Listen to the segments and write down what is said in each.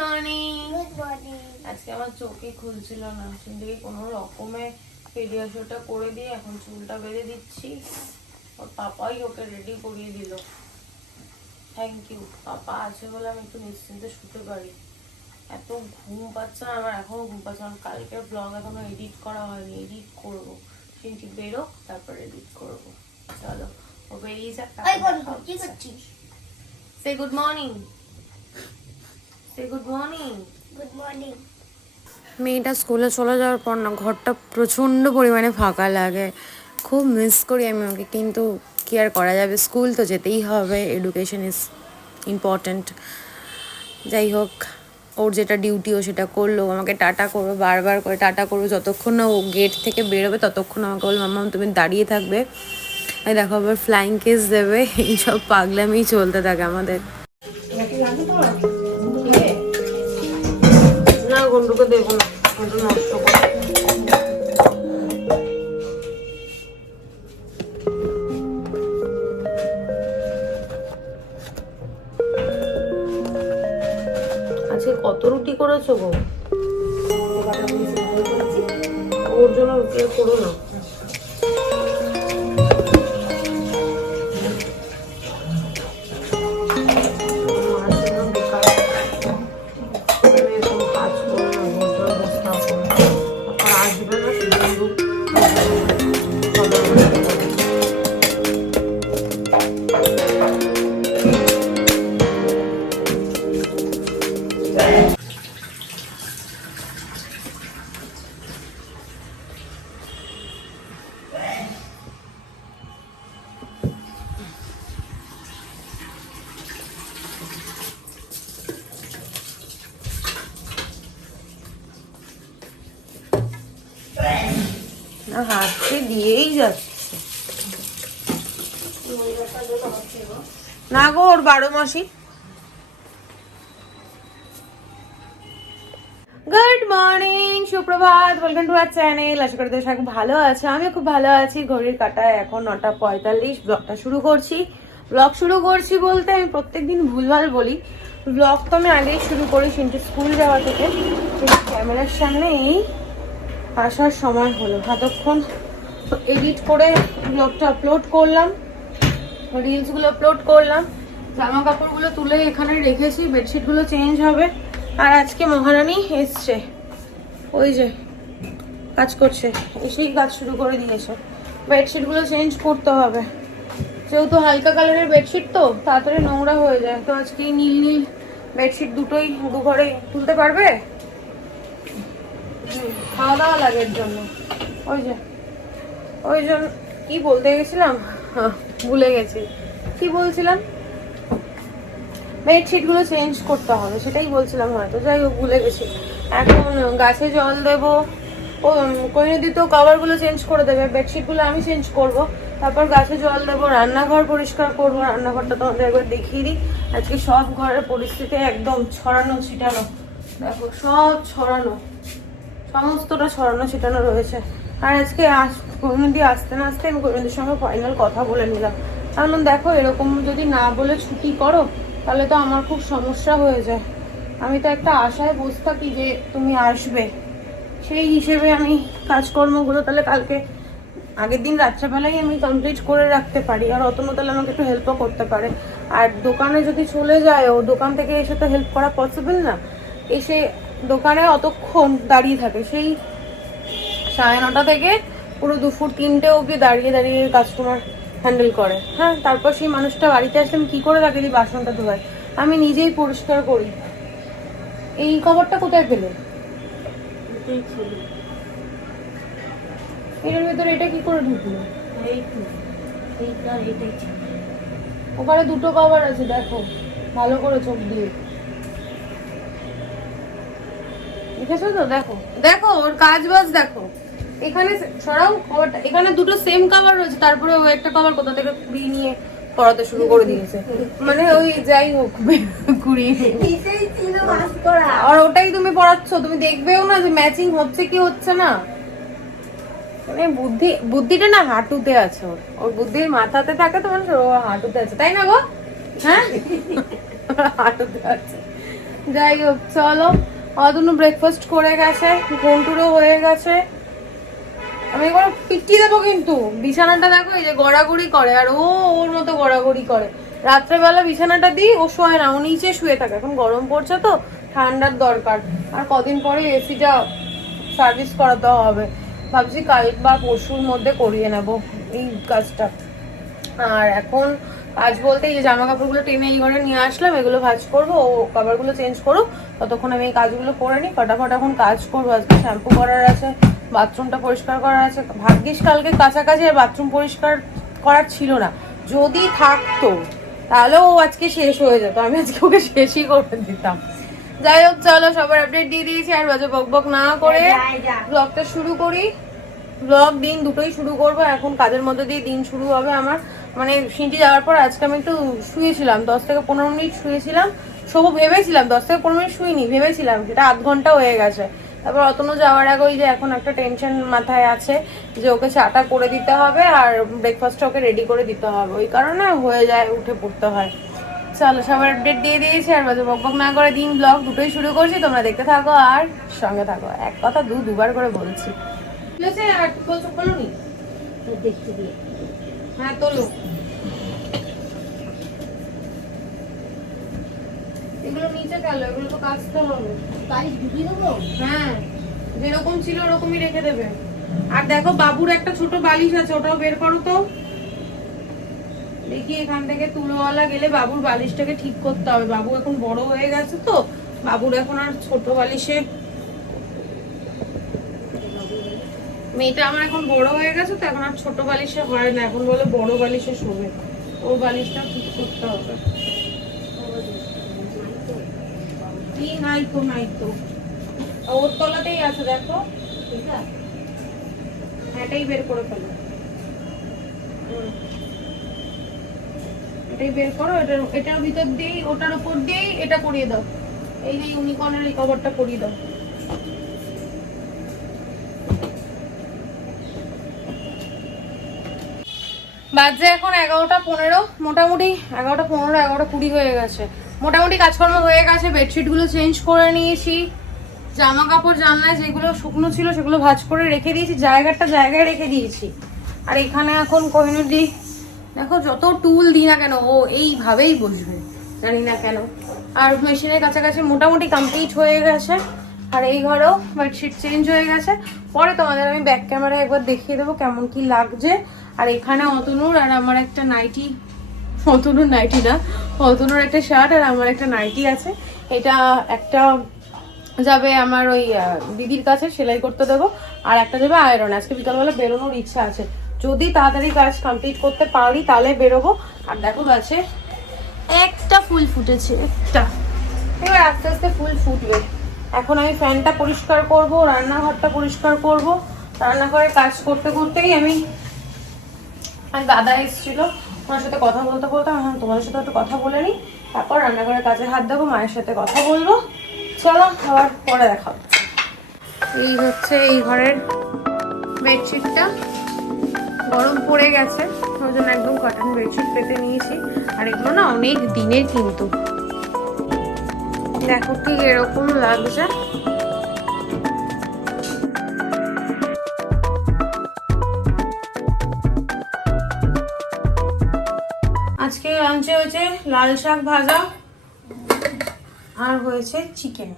Morning good morning আজকে আমার চোখে খুলছিল না। সিন্ধুকে কোনো রকমে পেডিয়াশোটা করে দিয়ে এখন চুলটা বেঁধে দিচ্ছি। ওর পাপাই ওকে রেডি করিয়ে দিল। থ্যাংক ইউ পাপা আছে বলে আমি একটু নিশ্চিন্তে শুতে পারি। এত ঘুম পাচ্ছে না আমার এখনও ঘুম পাচ্ছে না। কালকের ব্লগ এখনও এডিট করা হয়নি। এডিট করব। সিনটি বেরো তারপর এডিট করব। চলো ও বেরিয়ে যাক সে গুড মর্নিং সে গুড মর্নিং গুড মর্নিং মেয়েটা স্কুলে চলে যাওয়ার পর না ঘরটা প্রচণ্ড পরিমাণে ফাঁকা লাগে। খুব মিস করি আমি ওকে কিন্তু কি আর করা যাবে? স্কুল তো যেতেই হবে এডুকেশন ইজ ইম্পর্ট্যান্ট যাই হোক ওর যেটা ডিউটি ও সেটা করল। আমাকে টাটা করো বারবার করে টাটা করবে। যতক্ষণ না ও গেট থেকে বেরোবে ততক্ষণ আমাকে বলবে মাম্মা তুমি দাঁড়িয়ে থাকবে। দেখো আবার ফ্লাইং কেস দেবে। এইসব পাগলামি চলতে থাকে আমাদের। না দেবো না ওটা নষ্ট করে আজকে কত রুটি করেছ গো? ওর জন্য রুটি করো না। না হাতকে দিয়েই যাচ্ছে। না গো, ওর বারো মাসি। গুড মর্নিং সুপ্রভাত ওয়েলকাম টু আর চ্যানেল আশা করি সবাই ভালো আছে আমি খুব ভালো আছি। ঘড়ির কাটায় এখন নটা পঁয়তাল্লিশ ব্লগটা শুরু করছি। ব্লগ শুরু করছি বলতে আমি প্রত্যেকদিন ভুলভাল বলি। ব্লগ তো আমি আগেই শুরু করি কিন্তু স্কুল যাওয়া থেকে। ক্যামেরার সামনে এই আসার সময় হলো। এতক্ষণ এডিট করে ব্লগটা আপলোড করলাম রিলসগুলো আপলোড করলাম জামা কাপড়গুলো তুলে এখানে রেখেছি বেডশিটগুলো চেঞ্জ হবে। আর আজকে মহারানী এসছে। ওই যে, কাজ করছে। এসেই কাজ শুরু করে দিয়েছে। বেডশিটগুলো চেঞ্জ করতে হবে। যেহেতু হালকা কালারের বেডশিট তো, তাড়াতাড়ি নোংরা হয়ে যায়। তো আজকে নীল নীল বেডশিট দুটোই দু ঘরে তুলতে পারবে? খাওয়া দাওয়া লাগে জন্য। ওই যে ওই জন্য কি বলতে গেছিলাম? হ্যাঁ, ভুলে গেছি। কি বলছিলাম? বেডশিটগুলো চেঞ্জ করতে হবে সেটাই বলছিলাম হয়তো যাই হোক ভুলে গেছি। এখন গাছে জল দেবো ও কৈনদি তো কভারগুলো চেঞ্জ করে দেবে বেডশিটগুলো আমি চেঞ্জ করব। তারপর গাছে জল দেবো রান্নাঘর পরিষ্কার করব রান্নাঘরটা তোমাদের একবার দেখিয়ে দিই। আজকে সব ঘরের পরিস্থিতি একদম ছড়ানো ছিটানো দেখো সব ছড়ানো। সমস্তটা ছড়ানো ছিটানো রয়েছে। আর আজকে আস কৈনদি আসতে না আসতে আমি কৈনদির সঙ্গে ফাইনাল কথা বলে নিলাম। কারণ দেখো, এরকম যদি না বলে ছুটি করো, তাহলে তো আমার খুব সমস্যা হয়ে যায়। আমি তো একটা আশায় বসে থাকি যে তুমি আসবে। সেই হিসেবে আমি কাজকর্মগুলো তাহলে কালকে, আগের দিন রাত্রেবেলাই আমি কমপ্লিট করে রাখতে পারি। আর অতনু তাহলে আমাকে একটু হেল্পও করতে পারে। আর দোকানে যদি চলে যায়, ও দোকান থেকে এসে তো হেল্প করা পসিবল না। এসে দোকানে অতক্ষণ দাঁড়িয়ে থাকে। সেই সাড়ে নটা থেকে পুরো দুপুর তিনটে অবধি দাঁড়িয়ে দাঁড়িয়ে কাস্টমার হ্যান্ডেল করে। হ্যাঁ তারপর সেই মানুষটা বাড়িতে আসলে আমি কি করে তাকে দিয়ে বাসনটা ধোয়াই? আমি নিজেই পরিষ্কার করি। এই খবরটা কোথায় পেলে? এটার ভেতরে এটা কি করে ঢুকলো? ওখানে দুটো কভার আছে দেখো। ভালো করে চোখ দিয়ে। দেখেছ তো? দেখো। দেখো ওর কাজ বাজ দেখো। এখানে কভারটা এখানে দুটো সেম কভার রয়েছে তারপরে ও একটা কভার কোথা থেকে কুড়িয়ে নিয়ে পড়াতে শুরু করে দিয়েছে। মানে ওই যাই হোক কুড়িয়ে আর ওটাই তুমি পড়াচ্ছ তুমি দেখবেও না যে ম্যাচিং হচ্ছে কি হচ্ছে না। মানে বুদ্ধি বুদ্ধিটা না হাঁটুতে আছে ওর। ওর বুদ্ধির মাথাতে থাকে তো মানে ও হাঁটুতে আছে। তাই না গো? হ্যাঁ? হাঁটুতে আছে। যাই হোক চলো। অতনু ব্রেকফাস্ট করে গেছে ঘন্টুরও হয়ে গেছে। আমি একবার পিটিয়ে দেবো কিন্তু। বিছানাটা দেখো, এই যে গড়াগড়ি করে, আর ও ওর মতো গড়াগড়ি করে। রাত্রেবেলা বিছানাটা দিই, ও শোয় না, ও নিচে শুয়ে থাকে। এখন গরম পড়ছে তো, ঠান্ডার দরকার। আর কদিন পরে এসিটা সার্ভিস করাতে হবে। ভাবছি কাল বা পরশুর মধ্যে করিয়ে নেব এই কাজটা। আর এখন কাজ বলতে এই যে জামা কাপড়গুলো টেনে এই ঘরে নিয়ে আসলাম এগুলো ভাজ করব ও কাভারগুলো চেঞ্জ করুক। ততক্ষণ আমি এই কাজগুলো করে নিই ফটাফট এখন কাজ করব। আজকে শ্যাম্পু করার আছে বাথরুমটা পরিষ্কার করার আছে। ভাগ্যিস কালকে কাছাকাছি আর বাথরুম পরিষ্কার করার ছিল না। যদি থাকতো তাহলে ও আজকে শেষ হয়ে যেত আমি আজকে ওকে শেষই করে দিতাম। যাই হোক চলো সবার আপডেট দিয়ে দিয়েছি আর বাজে বক বক না করে ব্লগটা শুরু করি। ব্লগ দিন দুটোই শুরু করব এখন কাজের মধ্যে দিয়ে দিন শুরু হবে আমার। মানে সিঁটি যাওয়ার পর আজকে আমি একটু শুয়েছিলাম, দশ থেকে পনেরো মিনিট শুয়েছিলাম। সবু ভেবেছিলাম, দশ থেকে পনেরো মিনিট শুইনি, ভেবেছিলাম, সেটা আধ ঘণ্টা হয়ে গেছে। তারপর অতনও যাওয়ার আগে ওই যে এখন একটা টেনশন মাথায় আছে যে ওকে চাটা করে দিতে হবে আর ব্রেকফাস্টটা ওকে রেডি করে দিতে হবে। ওই কারণে হয়ে যায়, উঠে পড়তে হয়। চলো, সবার আপডেট দিয়ে দিয়েছি আর বাজে বকবক না করে দিন ব্লগ দুটোই শুরু করছি। তোমরা দেখতে থাকো আর সঙ্গে থাকো। এক কথা দু, দুবার করে বলছি। ঠিক আছে আর বলছো বলো নি? দেখতে দিয়ে। হ্যাঁ তোলো। এগুলো নিচে গেল এগুলো তো কাচতে হবে। বাড়ি ঢুকিয়ে দেবো হ্যাঁ যেরকম ছিল ওরকমই রেখে দেবে। আর দেখো বাবুর একটা ছোট বালিশ আছে ওটাও বের করো তো। দেখি এখান থেকে তুলোওয়ালা গেলে বাবুর বালিশটাকে ঠিক করতে হবে। বাবু এখন বড় হয়ে গেছে তো বাবুর এখন আর ছোট বালিশে মেয়েটা আমার এখন বড় হয়ে গেছে তো এখন আর ছোট বালিশে হয় না, এখন বলে বড় বালিশে শোবে। ওর বালিশটা ঠিক করতে হবে। নাই তো নাই তো। ওর তলাতেই আছে, দেখো। ঠিক এটাই বের করে ফেলো। এটাই বের করো, এটার ভিতর দিয়েই, ওটার দিয়েই এটা করিয়ে দাও। এই যে ইউনিকর্নের এই কভারটা করিয়ে দাও। বাজে এখন এগারোটা পনেরো, মোটামুটি এগারোটা পনেরো, এগারোটা কুড়ি হয়ে গেছে। মোটামুটি কাজকর্ম হয়ে গেছে, বেডশিটগুলো চেঞ্জ করে নিয়েছি জামা কাপড় জানলায় যেগুলো শুকনো ছিল সেগুলো ভাজ করে রেখে দিয়েছি, জায়গাটা জায়গায় রেখে দিয়েছি। আর এখানে এখন কোহিনুর দি দেখো যত টুল দিই না কেন, ও এইভাবেই বসবে, জানি না কেন। আর মেশিনের কাছাকাছি মোটামুটি কমপ্লিট হয়ে গেছে, আর এই ঘরেও বেডশিট চেঞ্জ হয়ে গেছে। পরে তোমাদের আমি ব্যাক ক্যামেরায় একবার দেখিয়ে দেবো কেমন কি লাগছে। আর এখানে অতনুর আর আমার একটা নাইটি, অতনুর নাইটি না, অতনুর একটা শার্ট আর আমার একটা নাইটি আছে। এটা একটা যাবে আমার ওই দিদির কাছে, সেলাই করতে দেবো। আর একটা যাবে আয়রন আজকে বিকালবেলা বেরোনোর ইচ্ছা আছে। যদি তাড়াতাড়ি কাজ কমপ্লিট করতে পারি, তাহলে বেরোবো। আর দেখো গাছে একটা ফুল ফুটেছে, একটা। এবার আস্তে আস্তে ফুল ফুটবে। এখন আমি ফ্যানটা পরিষ্কার করব, রান্নাঘরটা পরিষ্কার করব। রান্নাঘরে কাজ করতে করতেই আমি আর দাদা এসেছিল, ওনার সাথে কথা বলতে বলতে আমি তোমাদের সাথে একটু কথা বলে নিই। তারপর রান্নাঘরের কাজে হাত দেবো, মায়ের সাথে কথা বলব। চলো, আবার পরে দেখা এই হচ্ছে এই ঘরের বেডশিটটা। গরম পড়ে গেছে, ওই জন্য একদম কটন বেডশিট পেতে নিয়েছি। আর এগুলো না অনেক দিনের কিন্তু। দেখো ঠিক এরকম লাগছে। লাল শাক ভাজা আর হয়েছে চিকেন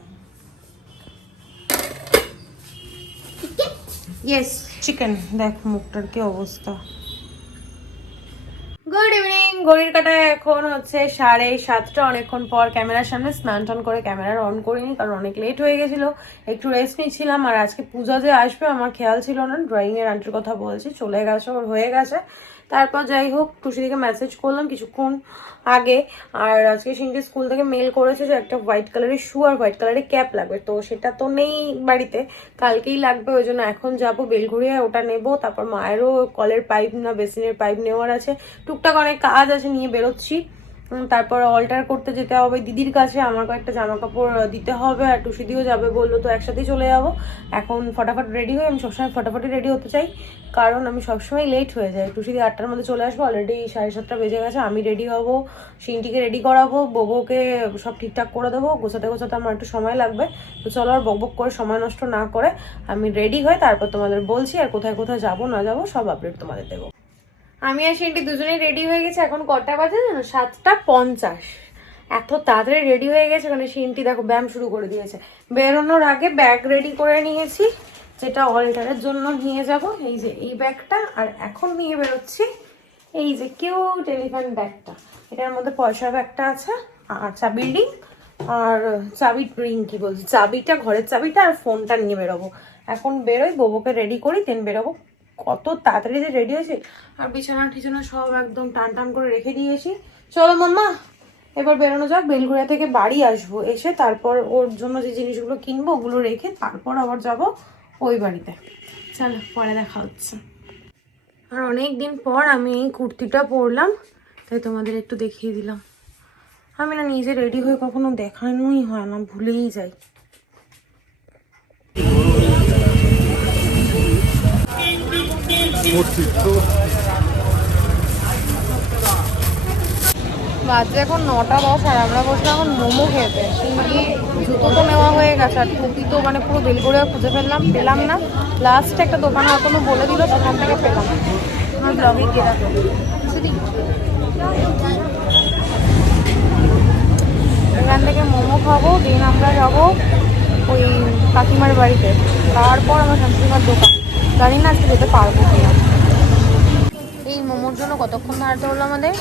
ইয়েস চিকেন দেখ মুখটার কি অবস্থা। গুড ইভিনিং ঘড়ির কাটায় এখন হচ্ছে সাড়ে সাতটা। অনেকক্ষণ পর ক্যামেরার সামনে স্নান টান করে ক্যামেরা অন করিনি, কারণ অনেক লেট হয়ে গেছিল। একটু রেস্ট নিচ্ছিলাম, আর আজকে পূজা যে আসবে, আমার খেয়াল ছিল না। ড্রয়িং এর আন্টির কথা বলছি, চলে গেছে, ওর হয়ে গেছে। তারপর যাই হোক টুসিদিকে মেসেজ করলাম কিছুক্ষণ আগে। আর আজকে সিনকে স্কুল থেকে মেল করেছে যে একটা হোয়াইট কালারের শু আর হোয়াইট কালারের ক্যাপ লাগবে। তো সেটা তো নেই বাড়িতে, কালকেই লাগবে, ওই জন্য এখন যাব বেলঘুরিয়া ওটা নেব। তারপর মায়েরও কলের পাইপ না বেসিনের পাইপ নেওয়ার আছে। টুকটাক অনেক কাজ আছে, নিয়ে বেরোচ্ছি। তারপর অল্টার করতে যেতে হবে। দিদির কাছে আমার কয়েকটা জামা কাপড় দিতে হবে আর টুসিদিও যাবে বলল, তো একসাথেই চলে যাব। এখন ফটাফট রেডি হয়ে আমি সবসময় ফটাফটই রেডি হতে চাই, কারণ আমি সবসময় লেট হয়ে যাই। টুসিদি আটটার মধ্যে চলে আসব অলরেডি সাড়ে সাতটা বেজে গেছে, আমি রেডি হব সিনটিকে রেডি করাবো বোবোকে সব ঠিকঠাক করে দেবো, গোছাতে গোছাতে আমার একটু সময় লাগবে। তো চলো আর বক বক করে সময় নষ্ট না করে আমি রেডি হয়ে তারপর তোমাদের বলছি আর কোথায় কোথায় যাব না যাব সব আপডেট তোমাদের দেবো। আমি আর সিনটি দুজনেই রেডি হয়ে গেছে, এখন কটা বাজে জানো? সাতটা পঞ্চাশ। এত তাড়াতাড়ি রেডি হয়ে গেছে মানে সিনটি, দেখো, ব্যায়াম শুরু করে দিয়েছে। বেরোনোর আগে ব্যাগ রেডি করে নিয়েছি, যেটা অল্টারের জন্য নিয়ে যাব। এই যে, এই ব্যাগটা আর এখন নিয়ে বেরোচ্ছি, এই যে কেউ টেলিফোন ব্যাগটা এটার মধ্যে পয়সার ব্যাগটা আছে, আর চাবির রিং আর চাবি রিং কি বলছি, চাবিটা, ঘরের চাবিটা, আর ফোনটা নিয়ে বেরোবো। এখন বেরোই, বউকে রেডি করি দেন বেরোবো। কত তাড়াতাড়ি যে রেডি হয়েছি। আর বিছানা টিছানা সব একদম টান টান করে রেখে দিয়েছি। চলো মাম্মা এবার বেরোনো যাক, বেলঘুরিয়া থেকে বাড়ি আসব। এসে তারপর ওর জন্য যে জিনিসগুলো কিনবো, ওগুলো রেখে তারপর আবার যাব ওই বাড়িতে। চলো, পরে দেখা হচ্ছে। আর অনেক দিন পর আমি এই কুর্তিটা পরলাম, তাই তোমাদের একটু দেখিয়ে দিলাম। আমি না নিজে রেডি হয়ে কখনো দেখানোই হয় না, ভুলেই যাই। বাজে এখন নটা দশ আর আমরা বসলাম এখন মোমো খেতে জুতো তো নেওয়া হয়ে গেছে আর টুপি তো মানে পুরো বেল করে খুঁজে ফেললাম, পেলাম না। লাস্ট একটা দোকানে এখনও বলে দিল, সেখান থেকে পেলাম। এখান থেকে মোমো খাব, দিন আমরা যাব ওই কাকিমার বাড়িতে। তারপর আমার শান্তিমার দোকান। জানি না আজকে যেতে পারব কিনা। এই জন্য কতক্ষণ দাঁড়াতে হলো আমাদের?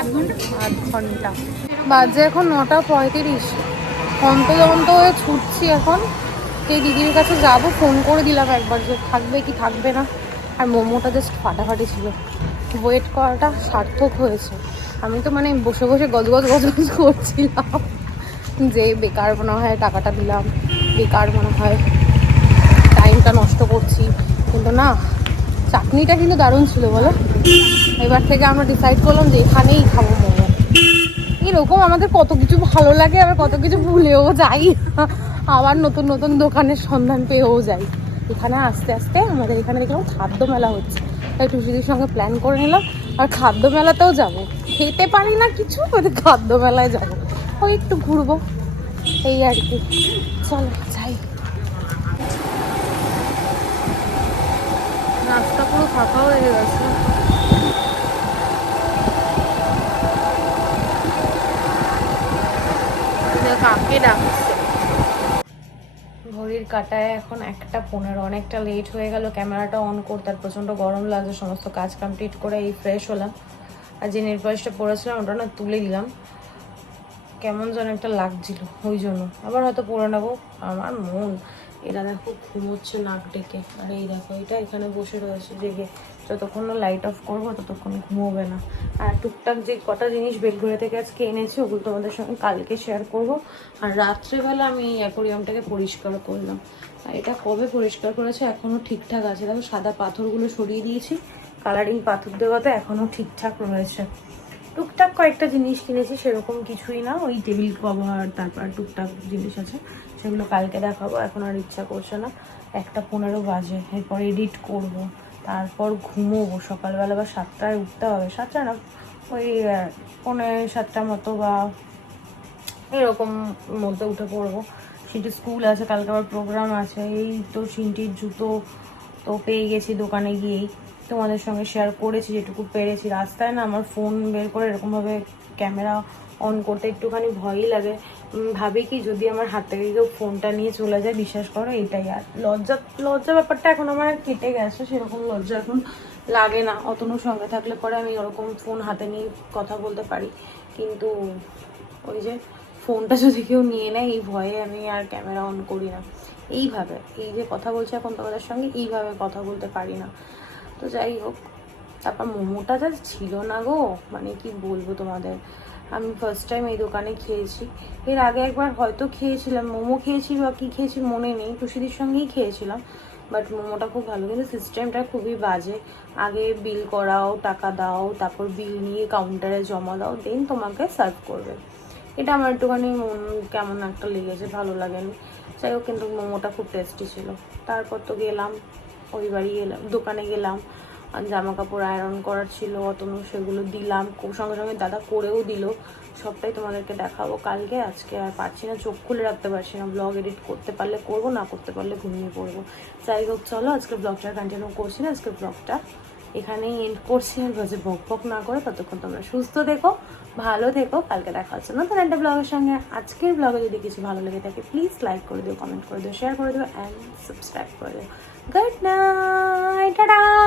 আধ ঘণ্টা। আধ ঘণ্টা। বাজে এখন নটা পঁয়ত্রিশ। অন্তদন্ত হয়ে ছুটছি এখন। সেই দিদির কাছে যাব ফোন করে দিলাম একবার যে থাকবে কি থাকবে না। আর মোমোটা জাস্ট ফাটাফাটি ছিল। ওয়েট করাটা সার্থক হয়েছে। আমি তো মানে বসে বসে গজগজ গজগজ করছিলাম। যে বেকার মনে হয় টাকাটা দিলাম। বেকার মনে হয় টাইমটা নষ্ট করছি। কিন্তু না চাটনিটা কিন্তু দারুণ ছিল বলো। এবার থেকে আমরা ডিসাইড করলাম যে এখানেই খাব মোমো। এরকম আমাদের কত কিছু ভালো লাগে, আবার কত কিছু ভুলেও যাই। আবার নতুন নতুন দোকানের সন্ধান পেয়েও যাই। এখানে আস্তে আস্তে আমাদের এখানে দেখলাম খাদ্য মেলা হচ্ছে। তাই টুসিদির সঙ্গে প্ল্যান করে নিলাম। আর খাদ্য মেলাতেও যাব। খেতে পারি না কিছু ওদের খাদ্য মেলায় যাব। ওই একটু ঘুরবো। এই আর কি। চলো, যাই। রাস্তা পুরো ফাঁকা হয়ে গেছে। কাকে ডাকছে? ঘড়ির কাটায় এখন একটা পনেরো, অনেকটা লেট হয়ে গেল ক্যামেরাটা অন করতে আর প্রচণ্ড গরম লাগছে, সমস্ত কাজ কমপ্লিট করে এই ফ্রেশ হলাম। আর যে নেল পলিশটা পরেছিলাম, ওটা না তুলে দিলাম কেমন যেন একটা লাগছিল, ওই জন্য। আবার হয়তো পরে নেব। আমার মন এরা দেখো ঘুমোচ্ছে নাক ডেকে। আর এই দেখো, এটা এখানে বসে রয়েছে, জেগে। যতক্ষণ লাইট অফ করব, ততক্ষণ ঘুমোবে না। আর টুকটাক যে কটা জিনিস বেলঘুরে থেকে আজকে এনেছি, ওগুলো তোমাদের সঙ্গে কালকে শেয়ার করব। আর রাত্রেবেলা আমি এই অ্যাকোরিয়ামটাকে পরিষ্কার করলাম। আর এটা কবে পরিষ্কার করেছে এখনও ঠিকঠাক আছে? দেখো সাদা পাথরগুলো সরিয়ে দিয়েছি। কালারিং পাথর দেওয়াতে এখনও ঠিকঠাক রয়েছে। টুকটাক কয়েকটা জিনিস কিনেছি, সেরকম কিছুই না। ওই টেবিল কভার তারপর টুকটাক জিনিস আছে, সেগুলো কালকে দেখাবো। এখন আর ইচ্ছা করছে না। একটা পনেরো বাজে, এরপর এডিট করব। তারপর ঘুমোবো, সকালবেলা বা সাতটায় উঠতে হবে। সাতটা না, ওই পৌনে সাতটার মতো বা এরকম মধ্যে উঠে পড়ব। সিটি স্কুল আছে, কালকে আবার প্রোগ্রাম আছে। এই তো সিনটির জুতো তো পেয়ে গেছি দোকানে গিয়েই। তোমাদের সঙ্গে শেয়ার করেছি, যেটুকু পেরেছি। রাস্তায় না আমার ফোন বের করে এরকমভাবে ক্যামেরা অন করতে একটুখানি ভয়ই লাগে। ভাবি কি যদি আমার হাত থেকে কেউ ফোনটা নিয়ে চলে যায়, বিশ্বাস করো, এটাই আর। লজ্জা লজ্জা ব্যাপারটা এখন আমার কেটে গেছে, সেরকম লজ্জা এখন লাগে না। অতনুর সঙ্গে থাকলে পরে আমি ওরকম ফোন হাতে নিয়ে কথা বলতে পারি। কিন্তু ওই যে ফোনটা যদি কেউ নিয়ে নেয়, এই ভয়ে আমি আর ক্যামেরা অন করি না। এইভাবে, এই যে কথা বলছি এখন তোমাদের সঙ্গে, এইভাবে কথা বলতে পারি না। তো যাই হোক, তারপর মোমোটা যা ছিল না গো মানে কি বলব তোমাদের? আমি ফার্স্ট টাইম এই দোকানে খেয়েছি। এর আগে একবার হয়তো খেয়েছিলাম, মোমো খেয়েছি বা কী খেয়েছি মনে নেই টুসিদির সঙ্গেই খেয়েছিলাম। বাট মোমোটা খুব ভালো, কিন্তু সিস্টেমটা খুবই বাজে। আগে বিল করাও, টাকা দাও, তারপর বিল নিয়ে কাউন্টারে জমা দাও দেন তোমাকে সার্ভ করবে। এটা আমার একটুখানি মন কেমন একটা লেগেছে, ভালো লাগেনি। যাই হোক, কিন্তু মোমোটা খুব টেস্টি ছিল। তারপর তো গেলাম, ওই বাড়ি গেলাম, দোকানে গেলাম। জামা কাপড় আয়রন করার ছিল, অতনু সেগুলো দিলাম। সঙ্গে সঙ্গে দাদা করেও দিল। সবটাই তোমাদেরকে দেখাবো কালকে। আজকে আর পারছি না, চোখ খুলে রাখতে পারছি না। ব্লগ এডিট করতে পারলে করব, না করতে পারলে ঘুমিয়ে পড়ব। যাই হোক, চলো আজকে ব্লগটা কন্টিনিউ করছি না। আজকে ব্লগটা এখানেই এন্ড করছি। আর বাজে বক বক না করে ততক্ষণ তোমরা সুস্থ দেখো ভালো থেকো। কালকে দেখা হচ্ছে নতুন একটা ব্লগের সঙ্গে। আজকের ব্লগে যদি কিছু ভালো লেগে থাকে প্লিজ লাইক করে দিও কমেন্ট করে দিও শেয়ার করে দিও অ্যান্ড সাবস্ক্রাইব করে দিও। Good night tata